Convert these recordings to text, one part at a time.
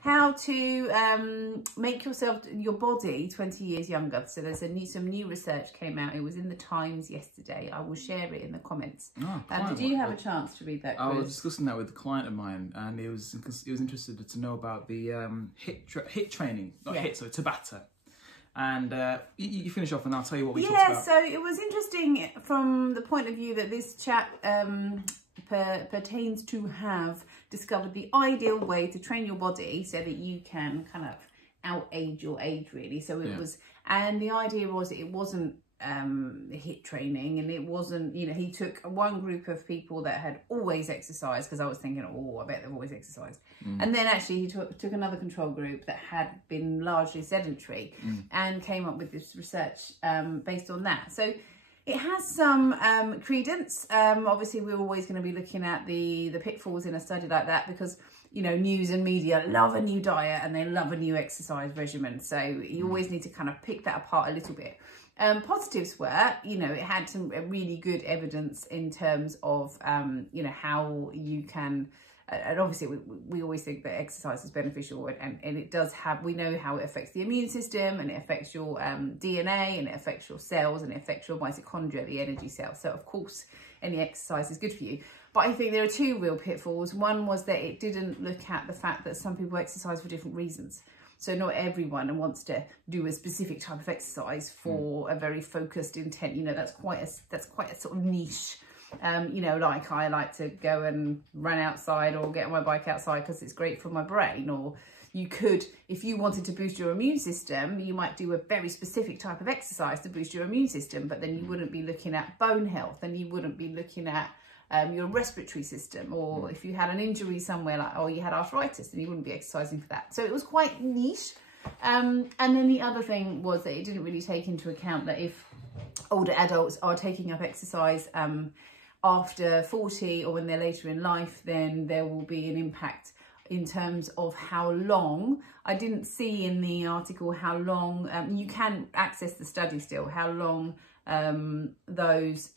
how to make your body 20 years younger. So there's some new research came out. It was in the Times yesterday. I will share it in the comments. Did you have a chance to read that, Chris? I was discussing that with a client of mine, and he was interested to know about the HIIT training, not HIIT, so Tabata. And you finish off and I'll tell you what we talked about. Yeah, so it was interesting from the point of view that this chap pertains to have discovered the ideal way to train your body so that you can kind of out-age your age, really. So it was, and the idea was it wasn't HIIT training, and it wasn't, you know, he took one group of people that had always exercised, because I was thinking, oh, I bet they've always exercised, and then actually he took another control group that had been largely sedentary and came up with this research based on that. So it has some credence. Obviously we're always going to be looking at the pitfalls in a study like that, because you know, news and media love a new diet and they love a new exercise regimen, so you always need to kind of pick that apart a little bit. Positives were, you know, it had some really good evidence in terms of, you know, how you can, and obviously we always think that exercise is beneficial, and it does have, we know how it affects the immune system, and it affects your DNA, and it affects your cells, and it affects your mitochondria, the energy cells. So of course, any exercise is good for you. But I think there are two real pitfalls. One was that it didn't look at the fact that some people exercise for different reasons. So not everyone wants to do a specific type of exercise for a very focused intent. You know, that's quite a sort of niche. You know, like I like to go and run outside or get on my bike outside because it's great for my brain. Or you could, if you wanted to boost your immune system, you might do a very specific type of exercise to boost your immune system, but then you wouldn't be looking at bone health, and you wouldn't be looking at your respiratory system, or if you had an injury somewhere, like, or you had arthritis, then you wouldn't be exercising for that. So it was quite niche. And then the other thing was that it didn't really take into account that if older adults are taking up exercise after 40 or when they're later in life, then there will be an impact in terms of how long. I didn't see in the article how long, you can access the study still, how long those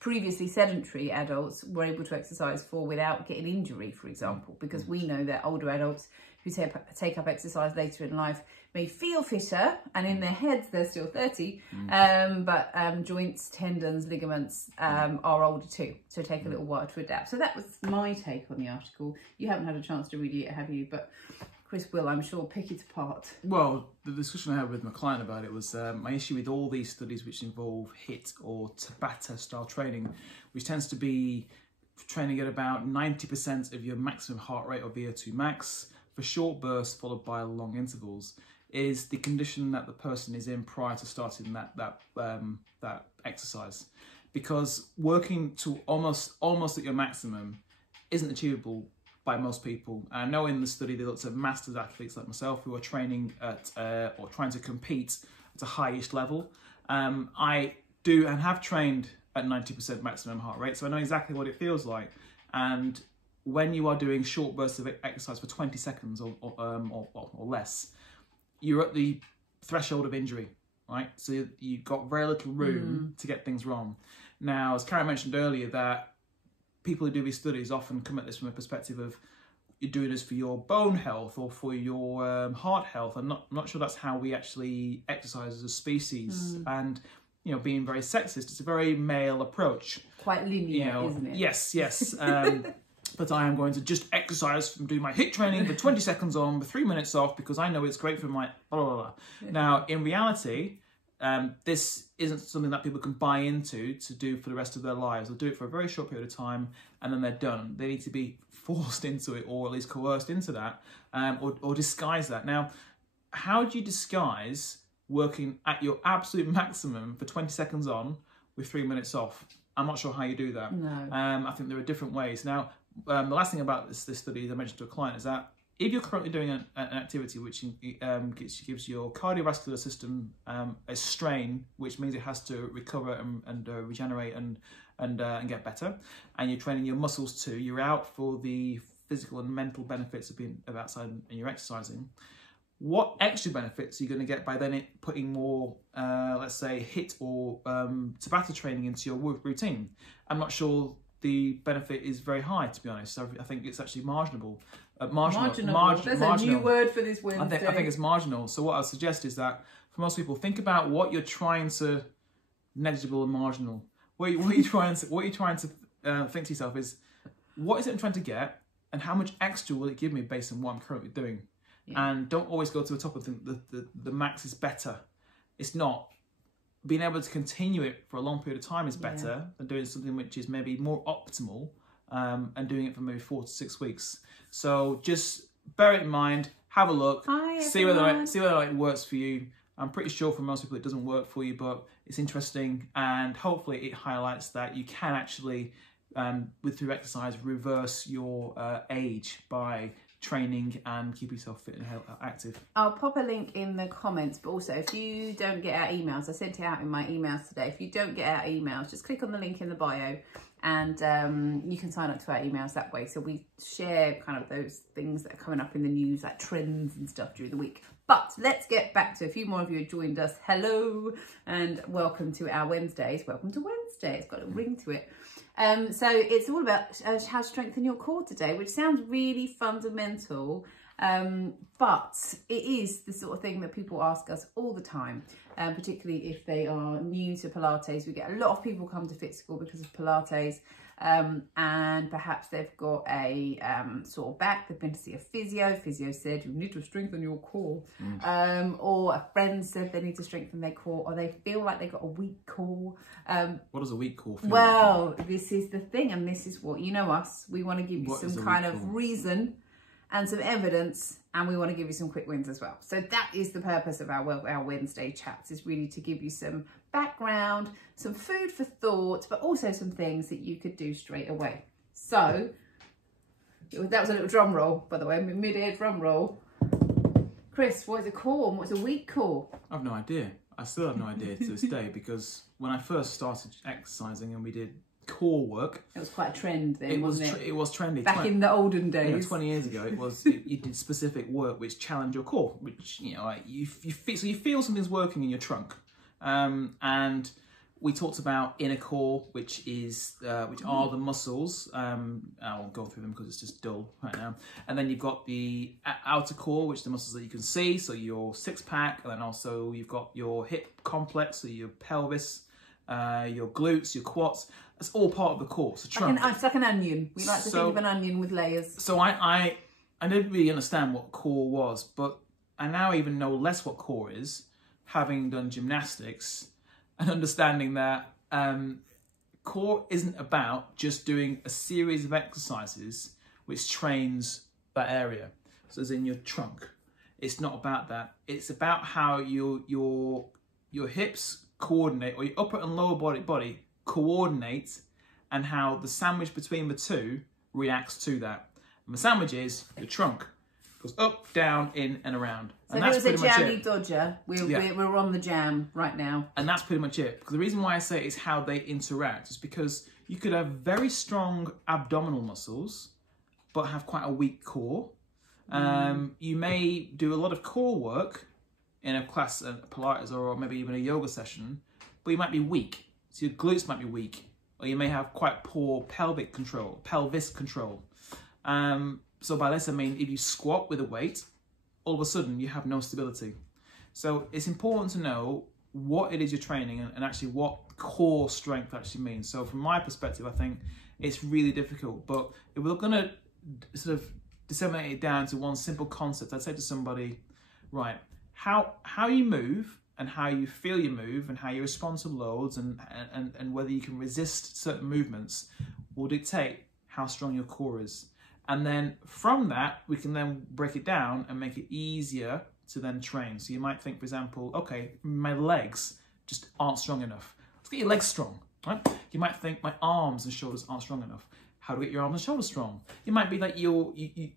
previously sedentary adults were able to exercise for without getting injury, for example, because we know that older adults who take up exercise later in life may feel fitter, and in their heads they're still 30, but joints, tendons, ligaments are older too, so take a little while to adapt. So that was my take on the article. You haven't had a chance to read it, have you? But Chris will, I'm sure, pick it apart. Well, the discussion I had with my client about it was my issue with all these studies which involve HIIT or Tabata style training, which tends to be training at about 90% of your maximum heart rate or VO2 max for short bursts followed by long intervals, is the condition that the person is in prior to starting that exercise. Because working to almost at your maximum isn't achievable by most people. I know in the study they looked at masters athletes like myself who are training at or trying to compete at a highish level. I do and have trained at 90% maximum heart rate, so I know exactly what it feels like. And when you are doing short bursts of exercise for 20 seconds or less, you're at the threshold of injury, right? So you've got very little room to get things wrong. Now, as Karen mentioned earlier, that people who do these studies often come at this from a perspective of you're doing this for your bone health or for your heart health. I'm not sure that's how we actually exercise as a species. And, you know, being very sexist, it's a very male approach. Quite linear, you know, isn't it? Yes. But I am going to just exercise from doing my HIIT training for 20 seconds on, with 3 minutes off, because I know it's great for my blah, blah, blah. Now, in reality, this isn't something that people can buy into to do for the rest of their lives. They'll do it for a very short period of time and then they're done. They need to be forced into it, or at least coerced into that, or disguise that. Now, how do you disguise working at your absolute maximum for 20 seconds on with 3 minutes off? I'm not sure how you do that. No. I think there are different ways. Now, the last thing about this study that I mentioned to a client is that if you're currently doing an activity which gives your cardiovascular system a strain, which means it has to recover and regenerate and get better, and you're training your muscles too, you're out for the physical and mental benefits of being outside and you're exercising. What extra benefits are you going to get by then putting more, let's say, HIIT or Tabata training into your routine? I'm not sure the benefit is very high, to be honest. So I think it's actually marginable. Marginal. That's a new word for this Wednesday. I think it's marginal. So what I suggest is that for most people, think about what you're trying to negligible and marginal. What you're trying to think to yourself is, what is it I'm trying to get, and how much extra will it give me based on what I'm currently doing? Yeah. And don't always go to the top of the max is better. It's not. Being able to continue it for a long period of time is better than doing something which is maybe more optimal and doing it for maybe 4 to 6 weeks. So just bear it in mind, have a look, see whether it works for you. I'm pretty sure for most people it doesn't work for you, but it's interesting, and hopefully it highlights that you can actually, through exercise, reverse your age by training and keep yourself fit and active. I'll pop a link in the comments, but also if you don't get our emails, I sent it out in my emails today. If you don't get our emails, just click on the link in the bio and you can sign up to our emails that way. So we share kind of those things that are coming up in the news, like trends and stuff during the week. But let's get back to a few more of you who joined us. Hello and welcome to our Wednesdays. Welcome to Wednesday. It's got a ring to it. So it's all about how to strengthen your core today, which sounds really fundamental, but it is the sort of thing that people ask us all the time, particularly if they are new to Pilates. We get a lot of people come to Fit School because of Pilates, and perhaps they've got a sore back, they've been to see a physio said you need to strengthen your core, or a friend said they need to strengthen their core, or they feel like they've got a weak core. What does a weak core feel like? This is the thing, and this is what, you know us, we want to give you some kind of reason and some evidence, and we want to give you some quick wins as well. So that is the purpose of our Wednesday chats, is really to give you some background, some food for thought, but also some things that you could do straight away. So that was a little drum roll, by the way, mid-air drum roll. Chris, what is a core and what's a weak core? I've no idea. I still have no idea to this day, because when I first started exercising and we did core work, it was quite a trend then, wasn't it? It was trendy. Back in the olden days. You know, 20 years ago, it was, you did specific work which challenged your core, which, you know, like you feel something's working in your trunk. And we talked about inner core, which are the muscles. I won't go through them because it's just dull right now. And then you've got the outer core, which are the muscles that you can see, so your six-pack, and then also you've got your hip complex, so your pelvis, your glutes, your quads. That's all part of the core. So trunk. It's like an onion. We like to think of an onion with layers. So I didn't really understand what core was, but I now even know less what core is, having done gymnastics and understanding that core isn't about just doing a series of exercises which trains that area. So as in your trunk. It's not about that. It's about how your hips coordinate, or your upper and lower body coordinate, and how the sandwich between the two reacts to that. And the sandwich is your trunk. Goes up, down, in and around. So if it was a jammy dodger, we're on the jam right now. And that's pretty much it. Because the reason why I say it's how they interact is because you could have very strong abdominal muscles, but have quite a weak core. You may do a lot of core work in a class, Pilates, or maybe even a yoga session, but you might be weak. So your glutes might be weak, or you may have quite poor pelvis control. So by this I mean, if you squat with a weight, all of a sudden you have no stability. So it's important to know what it is you're training and actually what core strength actually means. So from my perspective, I think it's really difficult. But if we're going to sort of disseminate it down to one simple concept, I'd say to somebody, right, how you move and how you feel you move and how you respond to loads and whether you can resist certain movements will dictate how strong your core is. And then from that, we can then break it down and make it easier to then train. So you might think, for example, okay, my legs just aren't strong enough. Let's get your legs strong, right? You might think my arms and shoulders aren't strong enough. How to get your arms and shoulders strong? It might be that you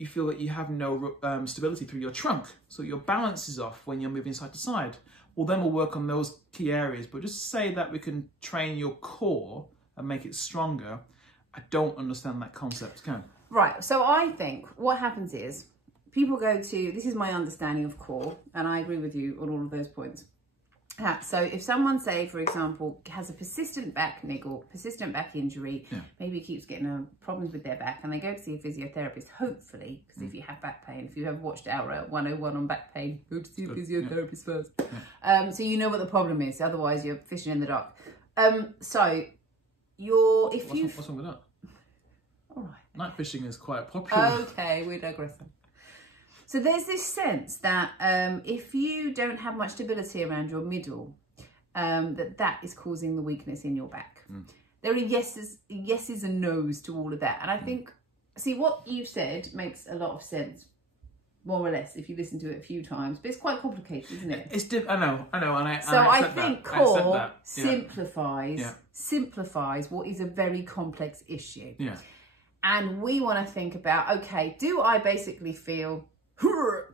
feel that you have no stability through your trunk, so your balance is off when you're moving side to side. Well, then we'll work on those key areas. But just say that we can train your core and make it stronger, I don't understand that concept, Karen. Right, so I think what happens is people go to, this is my understanding of core, and I agree with you on all of those points. So if someone, say, for example, has a persistent back niggle, persistent back injury, maybe keeps getting problems with their back, and they go to see a physiotherapist, hopefully, because if you have back pain, if you have watched our 101 on back pain, go to see a physiotherapist first. So you know what the problem is, otherwise you're fishing in the dark. So what's wrong with that? All right. Night fishing is quite popular. Okay, we're digressing. So there's this sense that if you don't have much stability around your middle, that is causing the weakness in your back. There are yeses and nos to all of that. And I think, see, what you said makes a lot of sense, more or less, if you listen to it a few times. But it's quite complicated, isn't it? I know. I think core simplifies what is a very complex issue. Yeah. And we want to think about, okay, do I basically feel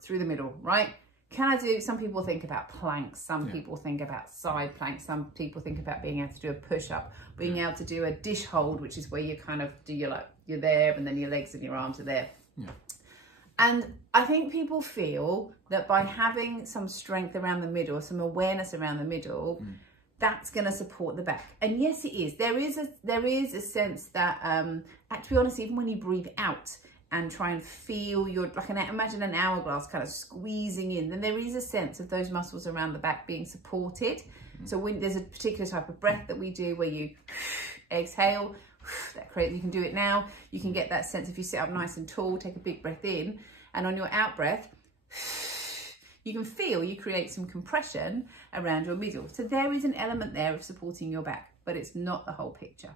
through the middle, right? Can I do, some people think about planks, some people think about side planks, some people think about being able to do a push-up, being able to do a dish hold, which is where you kind of do you're there and then your legs and your arms are there. Yeah. And I think people feel that by having some strength around the middle, some awareness around the middle, that's going to support the back. And yes, it is. There is a sense that, to be honest, even when you breathe out and try and feel imagine an hourglass kind of squeezing in, then there is a sense of those muscles around the back being supported. So when there's a particular type of breath that we do where you exhale, that creates, you can do it now. You can get that sense if you sit up nice and tall, take a big breath in, and on your out breath, you can feel you create some compression around your middle. So there is an element there of supporting your back, but it's not the whole picture.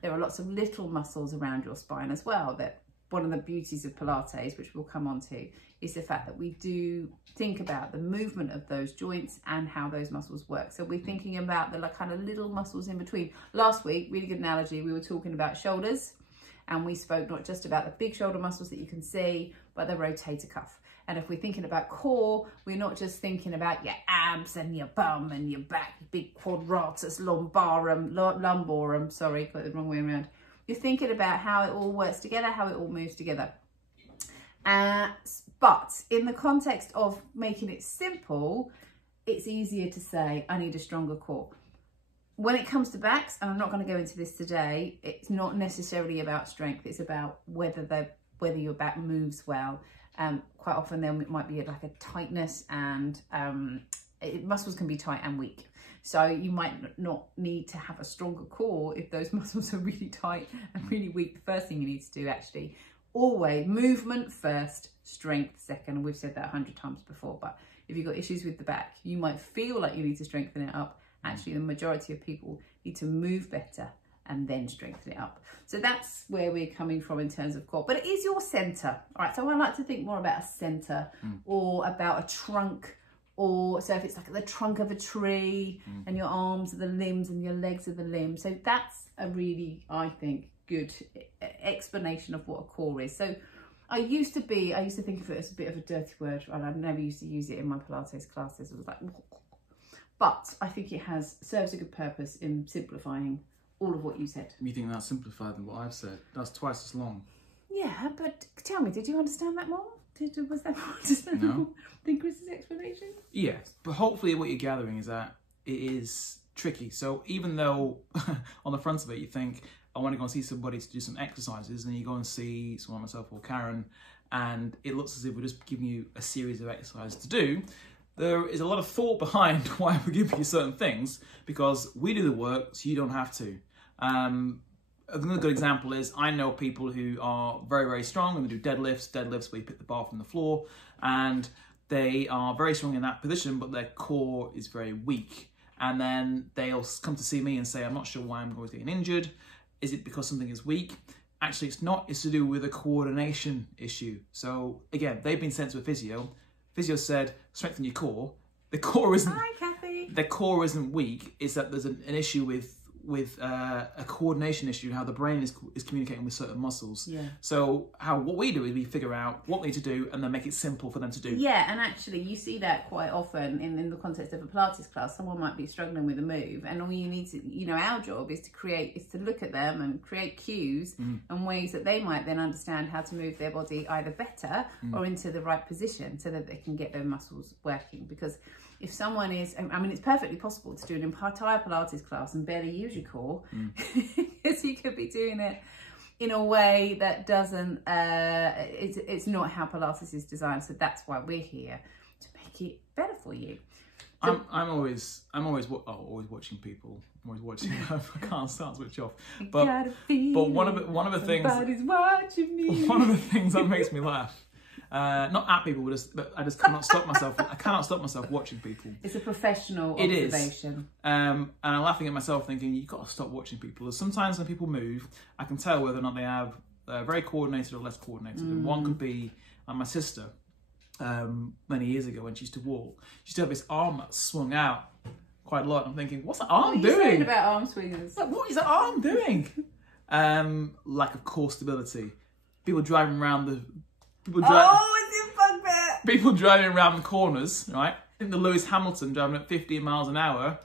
There are lots of little muscles around your spine as well. That one of the beauties of Pilates, which we'll come on to, is the fact that we do think about the movement of those joints and how those muscles work. So we're thinking about the kind of little muscles in between. Last week, really good analogy, we were talking about shoulders, and we spoke not just about the big shoulder muscles that you can see, but the rotator cuff. And if we're thinking about core, we're not just thinking about your abs and your bum and your back, your big quadratus lumborum, sorry, got it the wrong way around. You're thinking about how it all works together, how it all moves together. But in the context of making it simple, it's easier to say, I need a stronger core. When it comes to backs, and I'm not going to go into this today, it's not necessarily about strength. It's about whether your back moves well. Quite often there might be like a tightness, and muscles can be tight and weak. So you might not need to have a stronger core if those muscles are really tight and really weak. The first thing you need to do, actually, always movement first, strength second. We've said that 100 times before, but if you've got issues with the back, you might feel like you need to strengthen it up. Actually, the majority of people need to move better and then strengthen it up. So that's where we're coming from in terms of core. But it is your center. All right, so I like to think more about a center or about a trunk. Or so if it's like the trunk of a tree and your arms are the limbs and your legs are the limbs. So that's a really, I think, good explanation of what a core is. So I used to think of it as a bit of a dirty word, and I never used to use it in my Pilates classes. It was like, but I think it serves a good purpose in simplifying all of what you said. You think that's simplified than what I've said? That's twice as long. Yeah, but tell me, did you understand that more? Was that more understandable than Chris's explanation? Yes, but hopefully what you're gathering is that it is tricky. So even though on the front of it you think, I want to go and see somebody to do some exercises, and you go and see someone, myself or Karen, and it looks as if we're just giving you a series of exercises to do, there is a lot of thought behind why we're giving you certain things, because we do the work so you don't have to. Another good example is, I know people who are very, very strong and they do deadlifts where you pick the bar from the floor, and they are very strong in that position, but their core is very weak. And then they'll come to see me and say, I'm not sure why I'm always getting injured. Is it because something is weak? Actually, it's not. It's to do with a coordination issue. So again, they've been sent to a physio. Physio said, strengthen your core. The core isn't. Hi, Kathy. The core isn't weak. It's that there's an issue with a coordination issue, how the brain is communicating with certain muscles. Yeah. So what we do is we figure out what we need to do and then make it simple for them to do. Yeah, and actually you see that quite often in the context of a Pilates class. Someone might be struggling with a move, and all you need to, our job is to look at them and create cues and ways that they might then understand how to move their body either better or into the right position so that they can get their muscles working. Because if someone is, I mean, it's perfectly possible to do an entire Pilates class and barely use your core, because you could be doing it in a way that doesn't, it's not how Pilates is designed. So that's why we're here, to make it better for you. So, I'm always watching people. I'm always watching. I can't start to switch off. But one of the things, watching me. One of the things that makes me laugh, not at people, but I just cannot stop myself. I cannot stop myself watching people. It's a professional observation. And I'm laughing at myself, thinking you've got to stop watching people. Sometimes when people move, I can tell whether or not they have very coordinated or less coordinated. And one could be my sister. Many years ago when she used to walk, she used to have this arm that swung out quite a lot. I'm thinking, what's the arm doing? What are you saying about arm swingers? Like, what is the arm doing? Lack of core stability. People driving around the... People driving around the corners, right? I think the Lewis Hamilton driving at 15 miles an hour.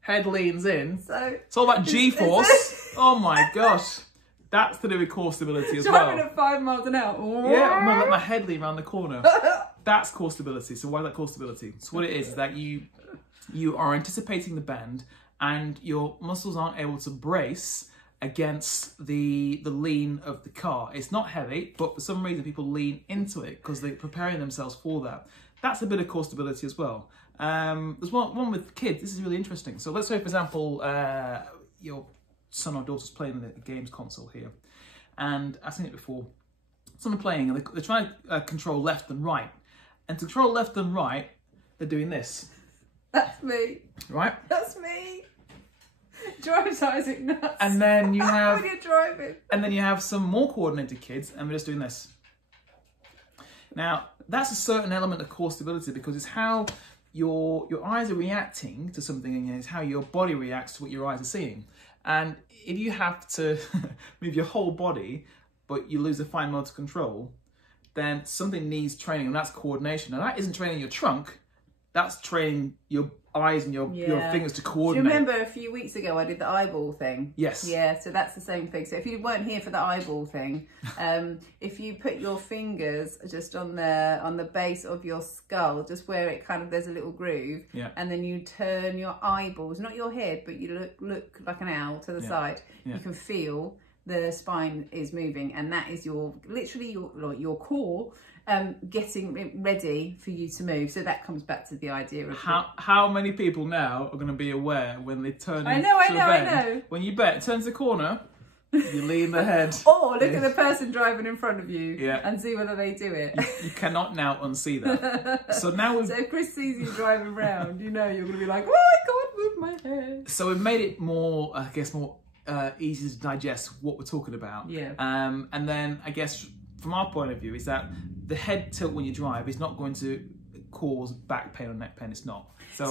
Head leans in. It's all about G-force. Oh my gosh. That's to do with core stability as well. Driving at 5 miles an hour. Yeah, my head lean around the corner. That's core stability. So why is that core stability? So what it is that you are anticipating the bend and your muscles aren't able to brace against the lean of the car. It's not heavy, but for some reason people lean into it because they're preparing themselves for that. That's a bit of core stability as well. There's one with kids. This is really interesting. So let's say, for example, your son or daughter's playing the games console here, and I've seen it before. Someone playing, and they're trying to control left and right, and to control left and right, they're doing this. That's me. Right? That's me. Drives Isaac nuts. And then you have when you're driving. And then you have some more coordinated kids, and they're just doing this. Now that's a certain element of core stability because it's how your eyes are reacting to something, and it's how your body reacts to what your eyes are seeing. And if you have to move your whole body, but you lose the fine motor control, then something needs training, and that's coordination. Now that isn't training your trunk, that's training your eyes and your fingers to coordinate. Do you remember a few weeks ago I did the eyeball thing? Yes. Yeah, so that's the same thing. So if you weren't here for the eyeball thing, if you put your fingers just on the base of your skull, just where it kind of, there's a little groove, and then you turn your eyeballs, not your head, but you look like an owl to the side, you can feel the spine is moving, and that is literally your core getting ready for you to move. So that comes back to the idea of how many people now are going to be aware when they turn I know. When you bet, it turns the corner, you lean the head. Or look at the person driving in front of you and see whether they do it. You cannot now unsee that. So now so if Chris sees you driving around, you know you're going to be like, oh, I can't move my head. So we've made it more, I guess, more easy to digest what we're talking about. Yeah. And then I guess from our point of view is that the head tilt when you drive is not going to cause back pain or neck pain. It's not. So I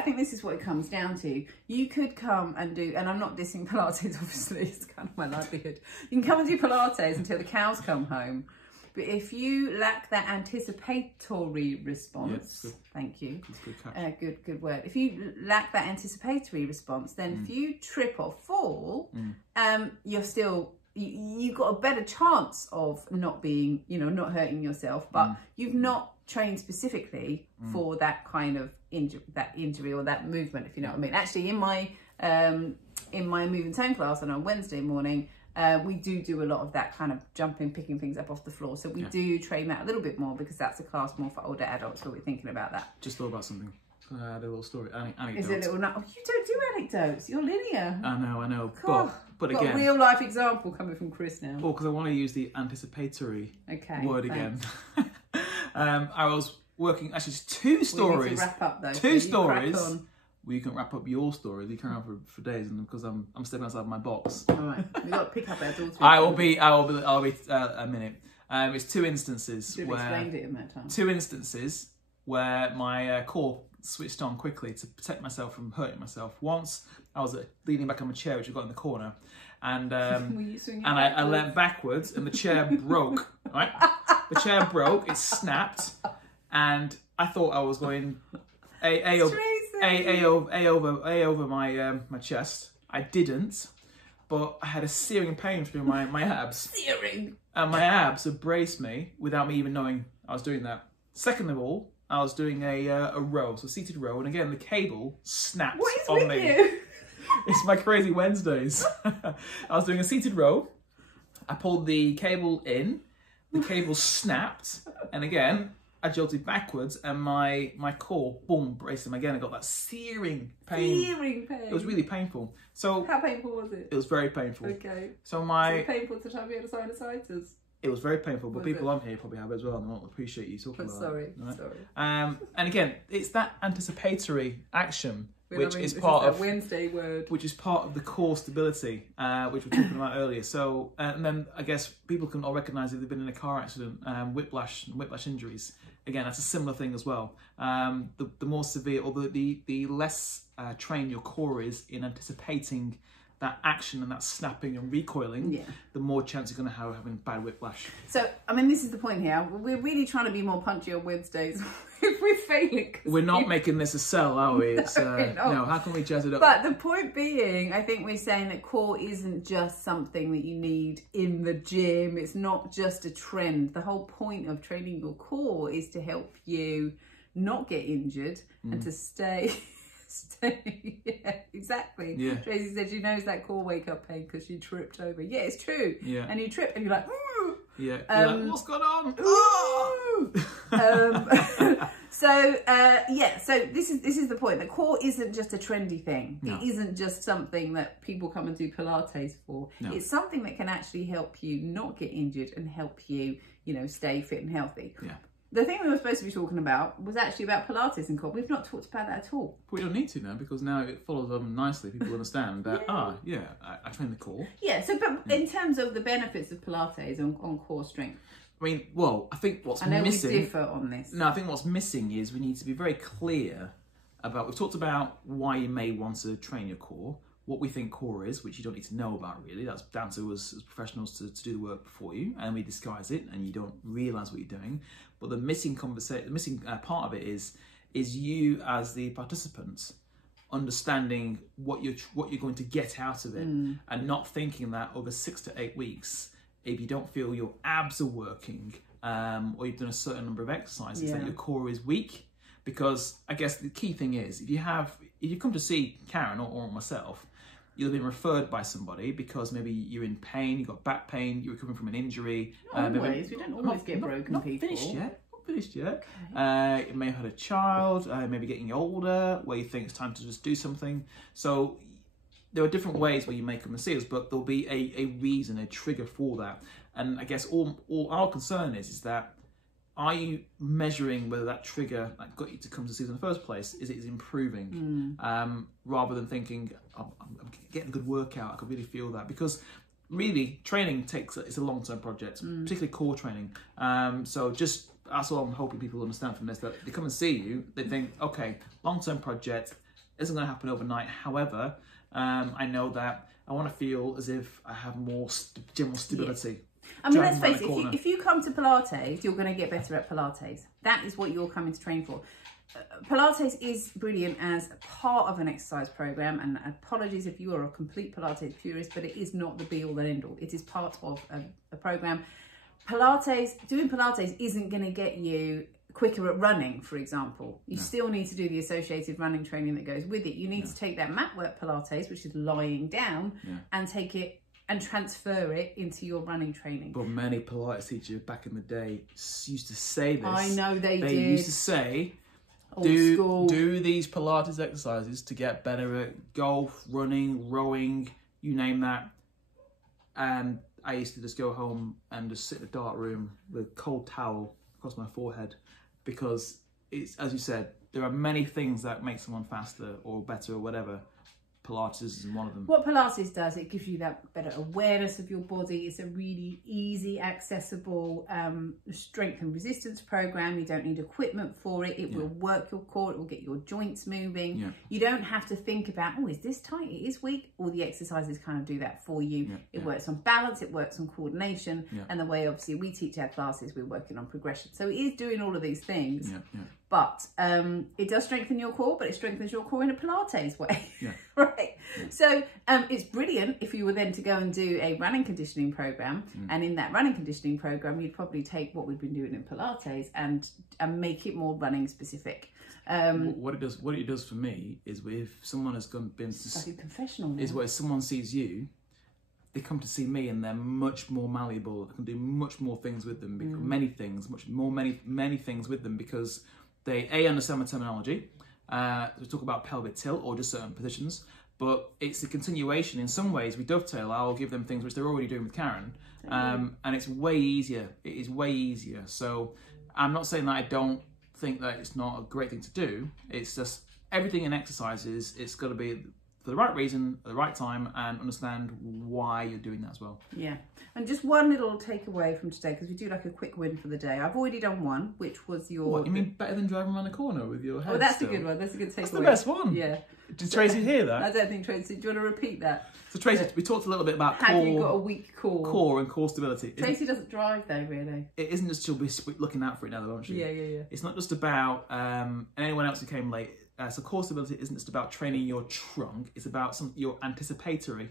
think this is what it comes down to. You could come and do, and I'm not dissing Pilates, obviously, it's kind of my livelihood. You can come and do Pilates until the cows come home. But if you lack that anticipatory response, thank you. That's good. Good word. If you lack that anticipatory response, then if you trip or fall, you're still, you've got a better chance of not being, not hurting yourself, but you've not trained specifically for that kind of injury or that movement, if you know what I mean. Actually, in my move and tone class on a Wednesday morning, we do a lot of that kind of jumping, picking things up off the floor. So we do train that a little bit more because that's a class more for older adults, so we're thinking about that. Just thought about something. I had a little story, anecdote. Is it a little? Oh, you don't do anecdotes. You're linear. I know. God, but again, got a real life example coming from Chris now. Well, because I want to use the anticipatory word again. I was working, actually, just two stories. We need to wrap up though. Two stories. Well, you can wrap up your story. You can wrap up for days, and because I'm stepping outside my box. All right, we got to pick up our daughter. I'll be a minute. It's two instances Should have explained it in that time. Two instances where my core switched on quickly to protect myself from hurting myself. Once I was leaning back on my chair, which I got in the corner, and I leant backwards, and the chair broke. Right, the chair broke. It snapped, and I thought I was going a over my chest. I didn't, but I had a searing pain through my abs. Searing. And my abs had braced me without me even knowing I was doing that. Second of all, I was doing a row, so seated row, and again the cable snapped What is on with me. you? It's my crazy Wednesdays. I was doing a seated row. I pulled the cable in, the cable snapped, and again I jolted backwards, and my core, boom, braced him again. I got that searing pain. Searing pain. It was really painful. So how painful was it? it was very painful. Okay. So Was it painful to time you had a sinusitis? it was very painful, but Was people it? on here probably have it as well, and I won't appreciate you talking about Sorry, it. Right? sorry. And again, it's that anticipatory action, which is this part is of that Wednesday word. which is part of the core stability, which we were talking about earlier. So, and then I guess people can all recognise if they've been in a car accident, whiplash injuries. Again, that's a similar thing as well. The more severe, or the less trained your core is in anticipating that action and that snapping and recoiling, the more chance you're going to have having bad whiplash. So, I mean, this is the point here. We're really trying to be more punchy on Wednesdays. If we're failing. We're not making this a sell, are we? It's, no, how can we jazz it up? But the point being, I think we're saying that core isn't just something that you need in the gym. It's not just a trend. The whole point of training your core is to help you not get injured and to stay. Yeah, exactly. Yeah. Tracy said she knows that core wake up pain because she tripped over. Yeah, it's true. Yeah. And you trip and you're like, ooh. Yeah. You're like, what's going on? So this is the point. The core isn't just a trendy thing. No. It isn't just something that people come and do Pilates for. No. It's something that can actually help you not get injured and help you, stay fit and healthy. Yeah. The thing we were supposed to be talking about was actually about Pilates and core. We've not talked about that at all. We don't need to now, because now it follows on nicely. People understand that, I train the core. Yeah, so but in terms of the benefits of Pilates on core strength. I mean, well, I think what's I know missing... we differ on this. No, I think what's missing is we need to be very clear about... We've talked about why you may want to train your core, what we think core is, which you don't need to know about really. That's down to us as professionals to do the work for you, and we disguise it and you don't realise what you're doing. But the missing part of it is you as the participants understanding what you're going to get out of it, and not thinking that over 6 to 8 weeks, if you don't feel your abs are working, or you've done a certain number of exercises, that your core is weak. Because I guess the key thing is, if you come to see Karen or myself, you'll have been referred by somebody because maybe you're in pain, you've got back pain, you're recovering from an injury. Not always. We don't always get broken people. Not finished yet. Okay. You may have had a child, maybe getting older, where you think it's time to just do something. So there are different ways where you may come and see us, but there'll be a reason, a trigger for that. And I guess all our concern is that, are you measuring whether that trigger that got you to come to see us in the first place is improving, rather than thinking, I'm getting a good workout, I can really feel that. Because really, training it's a long-term project, particularly core training. So just that's all I'm hoping people understand from this, that they come and see you, they think, okay, long-term project isn't going to happen overnight. However, I know that I want to feel as if I have more general stability. Yeah. I mean, let's face it, if you come to Pilates, you're going to get better at Pilates. That is what you're coming to train for. Pilates is brilliant as part of an exercise program, and apologies if you are a complete Pilates purist, but it is not the be-all and end-all. It is part of a program. Doing Pilates isn't going to get you quicker at running, for example. You still need to do the associated running training that goes with it. You need to take that mat work Pilates, which is lying down, and take it and transfer it into your running training. But many Pilates teachers back in the day used to say this. I know they did. They used to say, do these Pilates exercises to get better at golf, running, rowing, you name that. And I used to just go home and just sit in the dark room with a cold towel across my forehead, because it's, as you said, there are many things that make someone faster or better or whatever. Pilates is one of them. What Pilates does, it gives you that better awareness of your body. It's a really easy, accessible strength and resistance program. You don't need equipment for it. It will work your core. It will get your joints moving. Yeah. You don't have to think about, oh, is this tight? It is weak. All the exercises kind of do that for you. Yeah. It works on balance. It works on coordination. Yeah. And the way, obviously, we teach our classes, we're working on progression. So it is doing all of these things. Yeah. Yeah. But it does strengthen your core, but it strengthens your core in a Pilates way. Yeah. Right. So it's brilliant if you were then to go and do a running conditioning program. And in that running conditioning program, you'd probably take what we've been doing in Pilates and make it more running specific. What it does for me is if someone has been like a confessional now. is where someone sees you, they come to see me and they're much more malleable. I can do much more things with them, many things with them, because they understand my terminology. We talk about pelvic tilt or just certain positions, but it's a continuation. In some ways, we dovetail. I'll give them things which they're already doing with Karen, and it's way easier. It is way easier. So I'm not saying that I don't think that it's not a great thing to do. It's just everything in exercises, it's got to be for the right reason, at the right time, and understand why you're doing that as well. Yeah. And just one little takeaway from today, because we do like a quick win for the day. I've already done one, which was your... What, you mean better than driving around the corner with your head? Oh, that's still? a good one. That's a good takeaway. That's the best one. Yeah. Did Tracy hear that? I don't think Tracy... Do you want to repeat that? So Tracy, we talked a little bit about core... Have you got a weak core? Core and core stability. Tracy doesn't drive though, really. It isn't just she'll be looking out for it now, won't she? Yeah. It's not just about... and anyone else who came late... so core stability isn't just about training your trunk, it's about your anticipatory...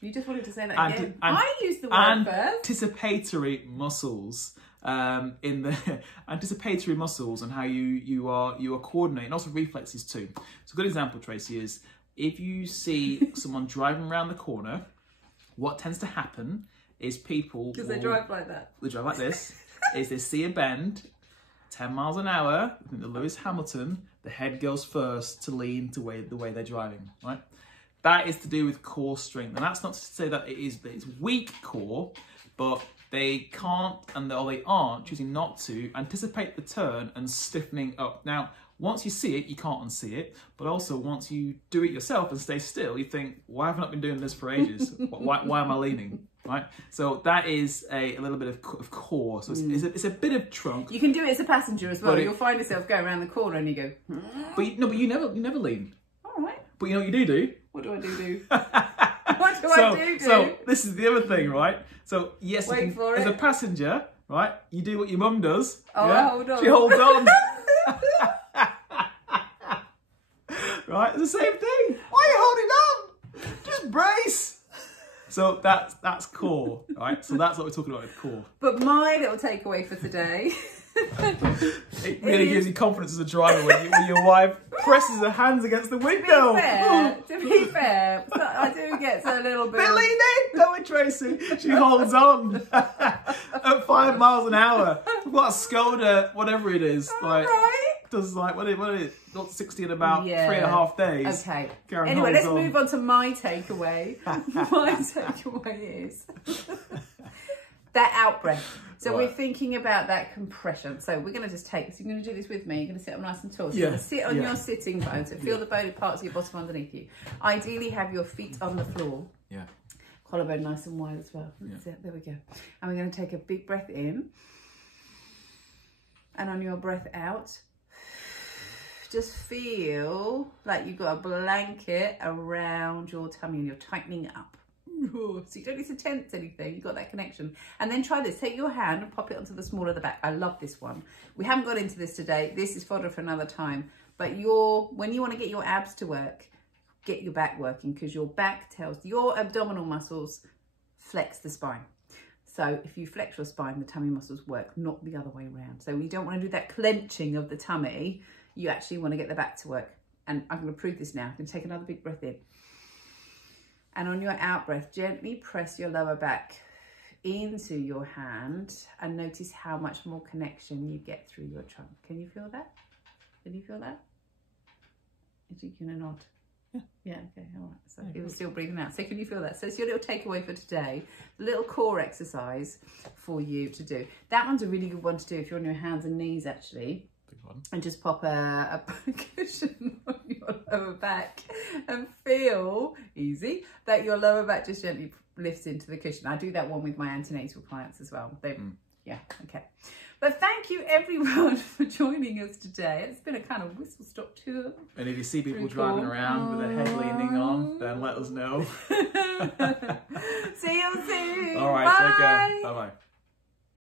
You just wanted to say that again. I used the word anticipatory muscles. In the anticipatory muscles and how you are coordinating, and also reflexes too. So a good example, Tracy, is if you see someone driving around the corner, what tends to happen is people... Because they drive like that. They drive like this, is they see a bend, 10 miles an hour, I think the Lewis Hamilton, the head goes first to lean to the way they're driving, right? That is to do with core strength. And that's not to say that it's weak core, but they can't, or they aren't, choosing not to anticipate the turn and stiffening up. Now, once you see it, you can't unsee it. But also, once you do it yourself and stay still, you think, why have I not been doing this for ages? why am I leaning? Right? So that is a little bit of core. So it's a bit of trunk. You can do it as a passenger as well. You'll find yourself going around the corner and you go... But you never lean. All right. But you know what you do? What do I do? What do I do? So this is the other thing, right? So yes, as a passenger, right, you do what your mum does. Oh, yeah? Hold on. She holds on. Right, it's the same thing. Why are you holding on? Just brace. So that's core, right? So that's what we're talking about with core. But my little takeaway for today... It really gives you confidence as a driver when your wife presses her hands against the window. To be fair, I do get a little bit... They're leaning! Don't we, Tracy? She holds on at 5 miles an hour. What a Skoda, whatever it is. Like, does like, what is it? Not 60 in about 3.5 days. Okay. Karen anyway, let's on. move on to my takeaway. My takeaway is that out breath. So we're thinking about that compression. So we're going to just take, so you're going to do this with me. You're going to sit up nice and tall. So you're going to sit on your sitting bones. So feel the bony parts of your bottom underneath you. Ideally have your feet on the floor. Yeah. Collarbone nice and wide as well. That's it. There we go. And we're going to take a big breath in. And on your breath out, just feel like you've got a blanket around your tummy and you're tightening up. So you don't need to tense anything, you've got that connection. And then try this, take your hand and pop it onto the small of the back. I love this one. We haven't got into this today, this is fodder for another time. But when you want to get your abs to work, get your back working, because your back tells your abdominal muscles flex the spine. So if you flex your spine, the tummy muscles work, not the other way around. So we don't want to do that clenching of the tummy, you actually want to get the back to work. And I'm going to prove this now. I'm going to take another big breath in. And on your out breath, gently press your lower back into your hand and notice how much more connection you get through your trunk. Can you feel that? Can you feel that? Is you going to nod? Yeah, okay, all right. So he was still breathing out. So can you feel that? So it's your little takeaway for today, the little core exercise for you to do. That one's a really good one to do if you're on your hands and knees, actually. And just pop a cushion on your lower back and feel easy that your lower back just gently lifts into the cushion. I do that one with my antenatal clients as well. Yeah, okay. But thank you everyone for joining us today. It's been a kind of whistle stop tour. And if you see people driving around with their head leaning on, then let us know. See you soon. All right, take care. Bye bye.